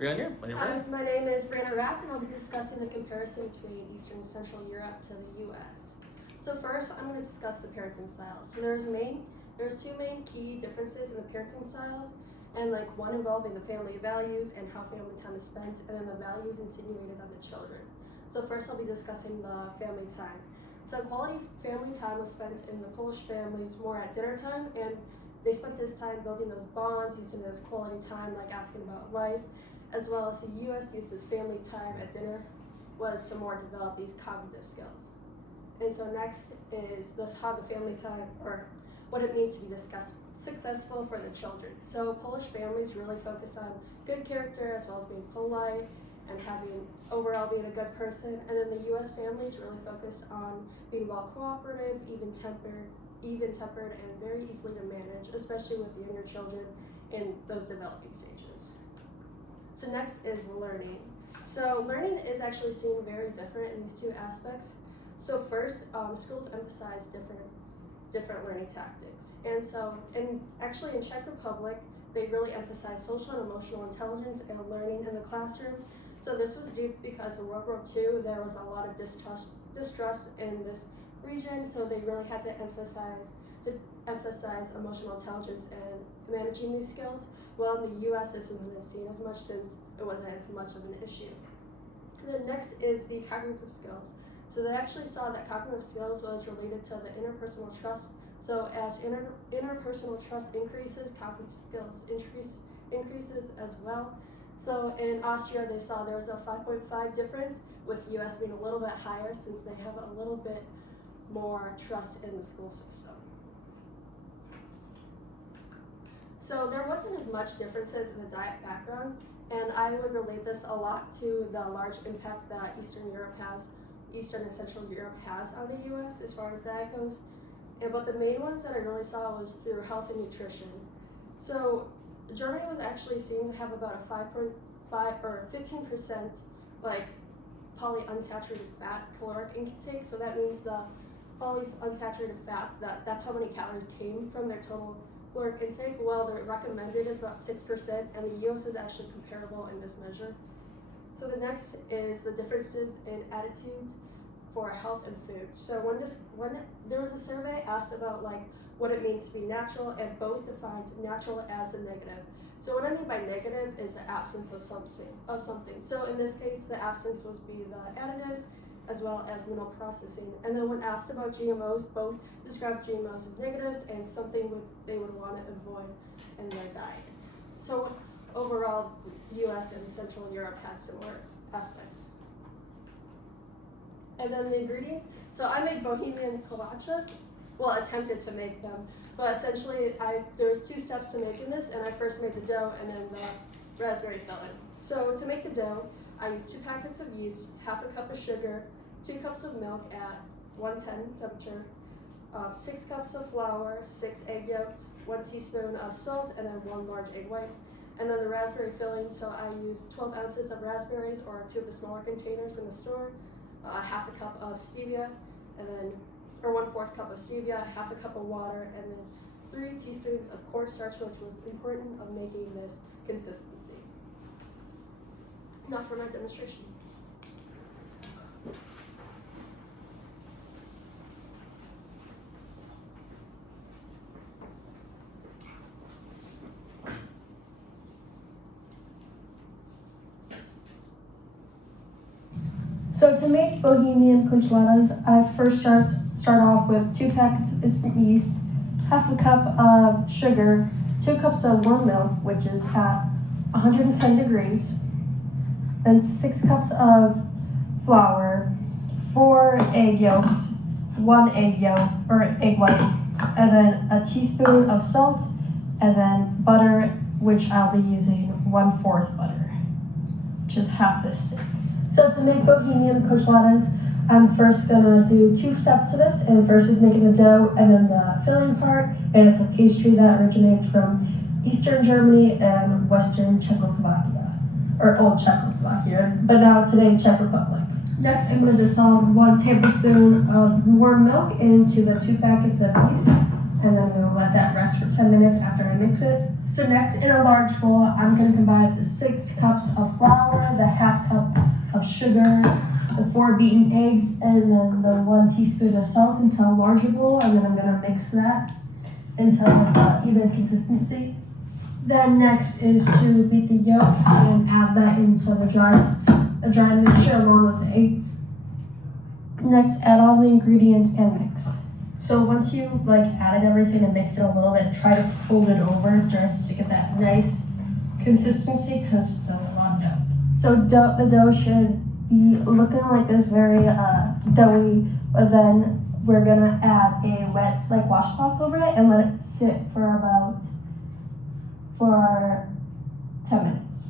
Brianna, when you're ready. My name is Brianna Rapp, and I'll be discussing the comparison between Eastern and Central Europe to the U.S. So first, I'm going to discuss the parenting styles. So there's two main key differences in the parenting styles, and one involving the family values and how family time is spent, and then the values insinuated on the children. So first, I'll be discussing the family time. So quality family time was spent in the Polish families more at dinner time, and they spent this time building those bonds, using this quality time, like asking about life, as well as the U.S. uses family time at dinner was to more develop these cognitive skills. And so next is how the family time, or what it means to be successful for the children. So Polish families really focus on good character as well as being polite and overall being a good person. And then the U.S. families really focused on being well cooperative, even-tempered, and very easily to manage, especially with the younger children in those developing stages. So next is learning. So learning is actually seen very different in these two aspects. So first, schools emphasize different learning tactics. And so, actually in Czech Republic, they really emphasize social and emotional intelligence and learning in the classroom. So this was due because in World War II, there was a lot of distrust in this region, so they really had to emphasize emotional intelligence and managing these skills. Well, in the U.S., this wasn't seen as much since it wasn't as much of an issue. And then next is the cognitive skills. So they actually saw that cognitive skills was related to the interpersonal trust. So as interpersonal trust increases, cognitive skills increases as well. So in Austria, they saw there was a 5.5 difference, with US being a little bit higher since they have a little bit more trust in the school system. So there wasn't as much differences in the diet background, and I would relate this a lot to the large impact that Eastern and Central Europe has on the US as far as diet goes. But the main ones that I really saw was through health and nutrition. So Germany was actually seen to have about a 5.5 or 15% polyunsaturated fat caloric intake. So that means the polyunsaturated fats, that's how many calories came from their total caloric intake. Well, the recommended is about 6%, and the US is actually comparable in this measure. So the next is the differences in attitudes for health and food. So when there was a survey asked about what it means to be natural, and both defined natural as a negative. So what I mean by negative is the absence of something. So in this case, the absence would be the additives as well as mineral processing. And then when asked about GMOs, both describe GMOs as negatives and something they would want to avoid in their diet. So overall, US and Central Europe had similar aspects. And then the ingredients. So I made Bohemian kolaches. Well, attempted to make them, but essentially there was 2 steps to making this, and I first made the dough and then the raspberry filling. So to make the dough, I used 2 packets of yeast, half a cup of sugar, 2 cups of milk at 110 temperature, 6 cups of flour, 6 egg yolks, 1 teaspoon of salt, and then 1 large egg white. And then the raspberry filling, so I used 12 ounces of raspberries, or 2 of the smaller containers in the store, half a cup of stevia, and then 1/4 cup of stevia, half a cup of water, and then 3 teaspoons of cornstarch, which was important of making this consistency. Now for my demonstration. So to make Bohemian Kochletas, I first start off with 2 packets of yeast, half a cup of sugar, 2 cups of warm milk, which is at 110 degrees, then 6 cups of flour, 4 egg yolks, 1 egg yolk or egg white, and then a teaspoon of salt, and then butter, which I'll be using 1/4 butter, which is half this stick. So to make Bohemian Kochletas, I'm first gonna do 2 steps to this, and first is making the dough and then the filling part, and it's a pastry that originates from Eastern Germany and Western Czechoslovakia, or old Czechoslovakia, but now today Czech Republic. Next, I'm gonna dissolve 1 tablespoon of warm milk into the 2 packets of yeast. and then I'm gonna let that rest for 10 minutes after I mix it. So next, in a large bowl, I'm gonna combine the 6 cups of flour, the half cup of sugar, the 4 beaten eggs, and then the 1 teaspoon of salt into a larger bowl, and then I'm gonna mix that until it's even consistency. Then next is to beat the yolk and add that into the dry mixture along with the eggs. Next, add all the ingredients and mix. So once you've added everything and mixed it a little bit, try to fold it over just to get that nice consistency because it's a lot of dough. So the dough should be looking like this, very doughy, but then we're gonna add a wet washcloth over it and let it sit for 10 minutes.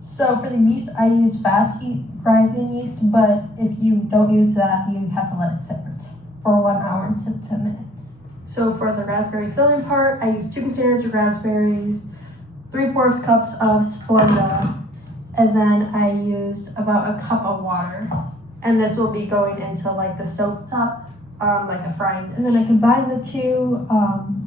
So for the yeast, I use fast rising yeast, but if you don't use that, you have to let it sit for 1 hour instead of 10 minutes. So for the raspberry filling part, I use 2 containers of raspberries, 3/4 cups of Splenda, and then I used about a cup of water. And this will be going into the stove top, like a frying dish. And then I combine the two,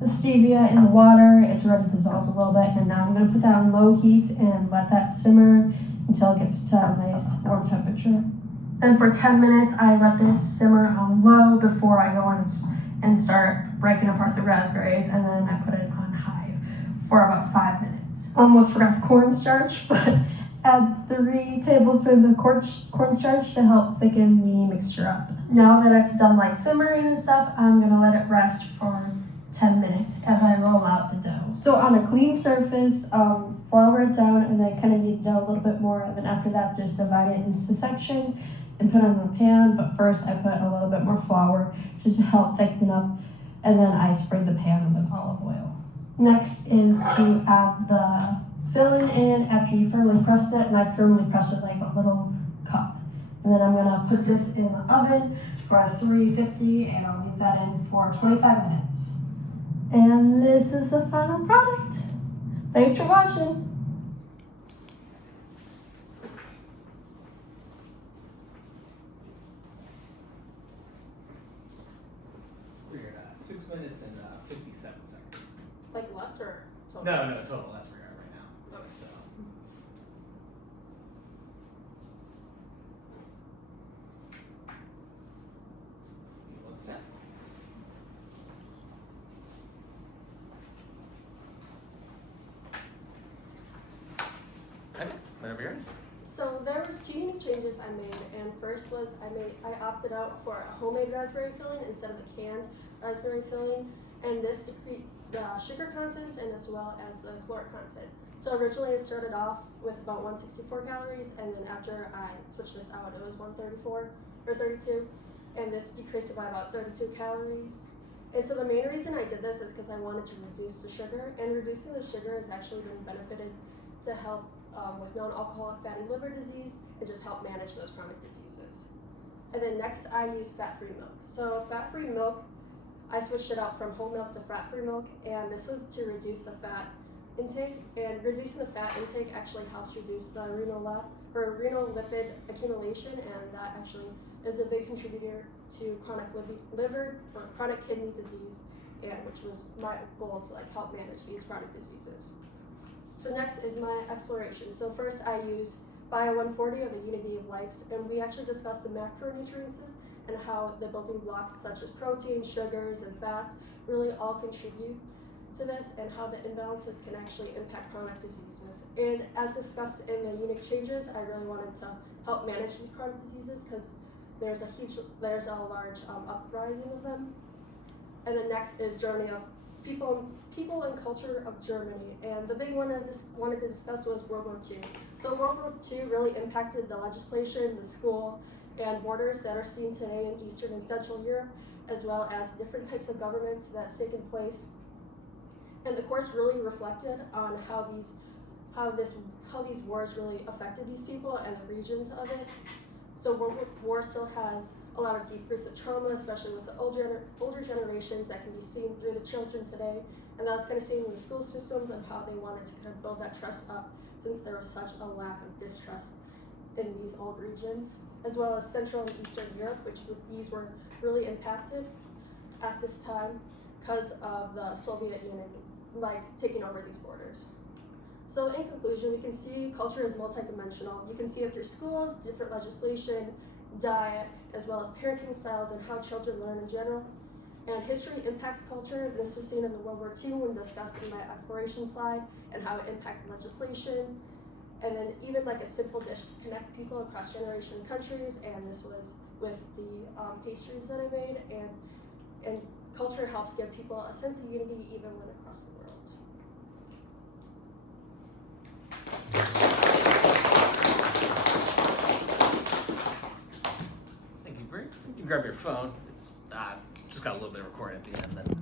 the stevia and the water. It's already dissolved a little bit, and now I'm gonna put that on low heat and let that simmer until it gets to a nice warm temperature. Then for 10 minutes, I let this simmer on low before I go and start breaking apart the raspberries, and then I put it on high for about 5 minutes. Almost forgot the cornstarch, but add 3 tablespoons of cornstarch to help thicken the mixture up. Now that it's done simmering and stuff, I'm gonna let it rest for 10 minutes as I roll out the dough. So on a clean surface, flour it down and then kind of knead the dough a little bit more, and then after that just divide it into sections and put it in a pan. But first I put a little bit more flour just to help thicken up, and then I spread the pan with olive oil. Next is to add the filling in after you firmly pressed it, and I firmly pressed it like a little cup. And then I'm gonna put this in the oven for 350, and I'll leave that in for 25 minutes. And this is the final product. Thanks for watching. We're at 6 minutes and 57 seconds. Left or total? No, total. That's where we're at right now. Okay. So. What's that? Okay, whenever you're ready. So there was 2 unique changes I made, and first was I opted out for a homemade raspberry filling instead of the canned raspberry filling, and this decreased the sugar content and as well as the caloric content. So originally it started off with about 164 calories, and then after I switched this out, it was 134 or 32, and this decreased it by about 32 calories. And so the main reason I did this is because I wanted to reduce the sugar, and reducing the sugar has actually been benefited to help with non-alcoholic fatty liver disease and just help manage those chronic diseases. And then next I use fat-free milk. So fat-free milk, I switched it out from whole milk to fat-free milk, and this was to reduce the fat intake, and reducing the fat intake actually helps reduce the renal lipid accumulation, and that actually is a big contributor to chronic liver or chronic kidney disease, and which was my goal to help manage these chronic diseases. So next is my exploration. So first I use Bio 140 or the Unity of Life, and we actually discussed the macronutrients and how the building blocks such as protein, sugars, and fats really all contribute to this, and how the imbalances can actually impact chronic diseases. And as discussed in the unique changes, I really wanted to help manage these chronic diseases because there's a large uprising of them. And then next is Journey of People and Culture of Germany, and the big one I just wanted to discuss was World War II. So World War II really impacted the legislation, the school, and borders that are seen today in Eastern and Central Europe, as well as different types of governments that's taken place. And the course really reflected on how these wars really affected these people and the regions of it. So World War still has a lot of deep roots of trauma, especially with the older generations that can be seen through the children today. And that was kind of seen in the school systems and how they wanted to kind of build that trust up, since there was such a lack of distrust in these old regions, as well as Central and Eastern Europe, which these were really impacted at this time, because of the Soviet Union taking over these borders. So in conclusion, we can see culture is multidimensional. You can see it through schools, different legislation, diet, as well as parenting styles and how children learn in general. And history impacts culture. This was seen in the World War II when discussed in my exploration slide, and how it impacted legislation. And then even a simple dish can connect people across generation countries, and this was with the pastries that I made. And culture helps give people a sense of unity even when across the world. Thank you, Bree. You can grab your phone. It's just got a little bit of recording at the end. Then